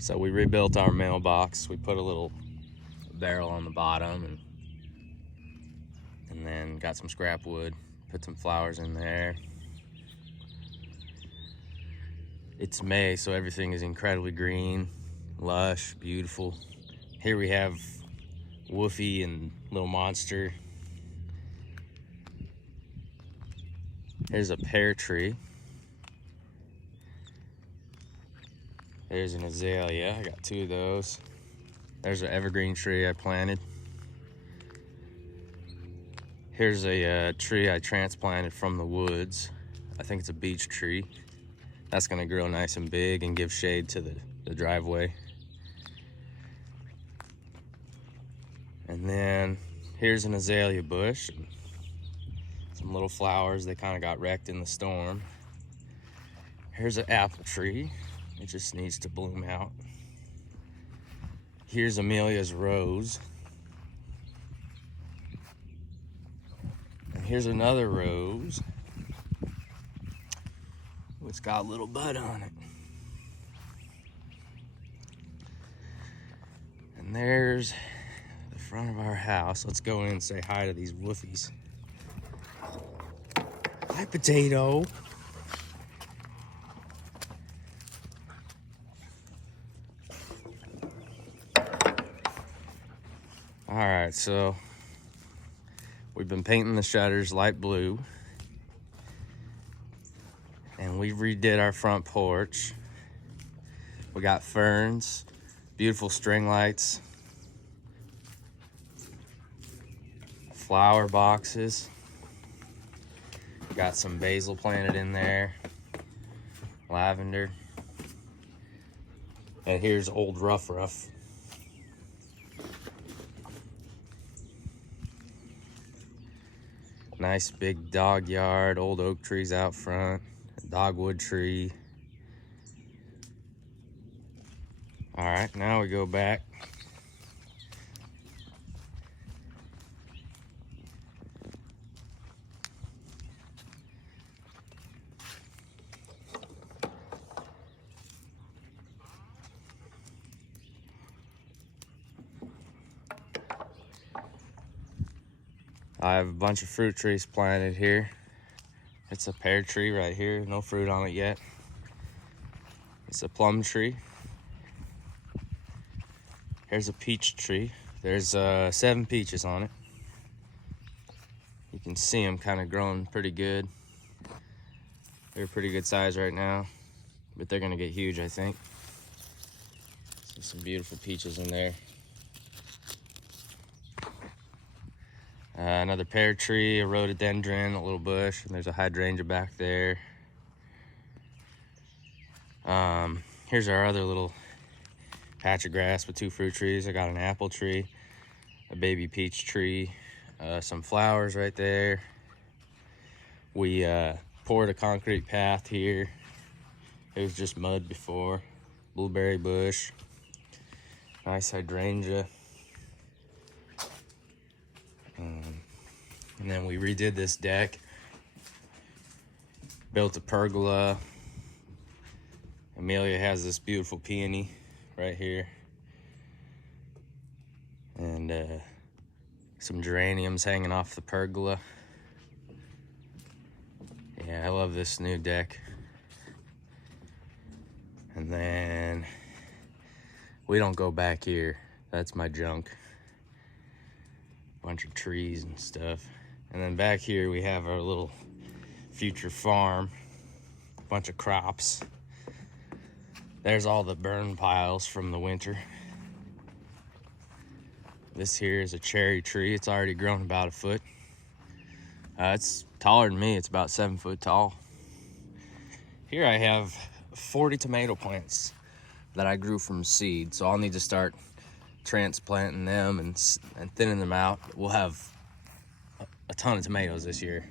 So we rebuilt our mailbox. We put a little barrel on the bottom and then got some scrap wood, put some flowers in there. It's May, so everything is incredibly green, lush, beautiful. Here we have Woofy and Little Monster. Here's a pear tree. There's an azalea. I got 2 of those. There's an evergreen tree I planted. Here's a tree I transplanted from the woods. I think it's a beech tree. That's gonna grow nice and big and give shade to the driveway. And then here's an azalea bush. Some little flowers, they kind of got wrecked in the storm. Here's an apple tree. It just needs to bloom out. Here's Amelia's rose. And here's another rose. It's got a little bud on it. And there's the front of our house. Let's go in and say hi to these woofies. Hi, Potato. All right, so we've been painting the shutters light blue. And we redid our front porch. We got ferns, beautiful string lights, flower boxes. We got some basil planted in there, lavender. And here's old Rough Rough. Nice big dog yard, old oak trees out front, a dogwood tree. All right, now we go back. I have a bunch of fruit trees planted here. It's a pear tree right here, no fruit on it yet. It's a plum tree. Here's a peach tree. There's 7 peaches on it. You can see them kind of growing pretty good. They're pretty good size right now, but they're gonna get huge, I think. So some beautiful peaches in there. Another pear tree, a rhododendron, a little bush, and there's a hydrangea back there. Here's our other little patch of grass with 2 fruit trees. I got an apple tree, a baby peach tree, some flowers right there. We poured a concrete path here. It was just mud before. Blueberry bush, nice hydrangea. And then we redid this deck, built a pergola. Amelia has this beautiful peony right here. And some geraniums hanging off the pergola. Yeah, I love this new deck. And then we don't go back here. That's my junk. Bunch of trees and stuff. And then back here we have our little future farm. Bunch of crops. There's all the burn piles from the winter. This here is a cherry tree. It's already grown about a foot. It's taller than me. It's about 7 foot tall. Here I have 40 tomato plants that I grew from seed. So I'll need to start transplanting them and thinning them out. We'll have a ton of tomatoes this year.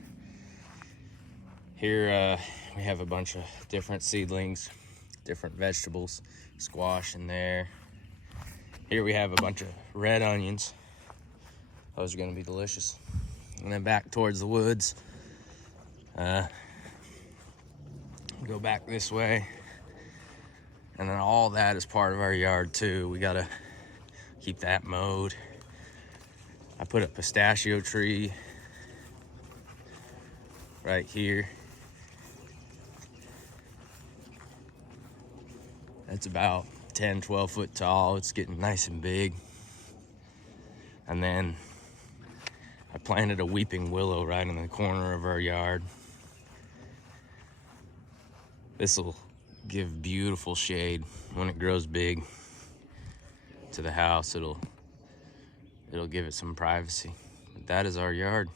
Here we have a bunch of different seedlings, different vegetables, squash in there. Here we have a bunch of red onions. Those are gonna be delicious. And then back towards the woods, go back this way. And then all that is part of our yard too. We gotta keep that mowed. I put a pistachio tree right here. That's about 10, 12 foot tall. It's getting nice and big. And then I planted a weeping willow right in the corner of our yard. This will give beautiful shade when it grows big to the house. It'll give it some privacy. But that is our yard.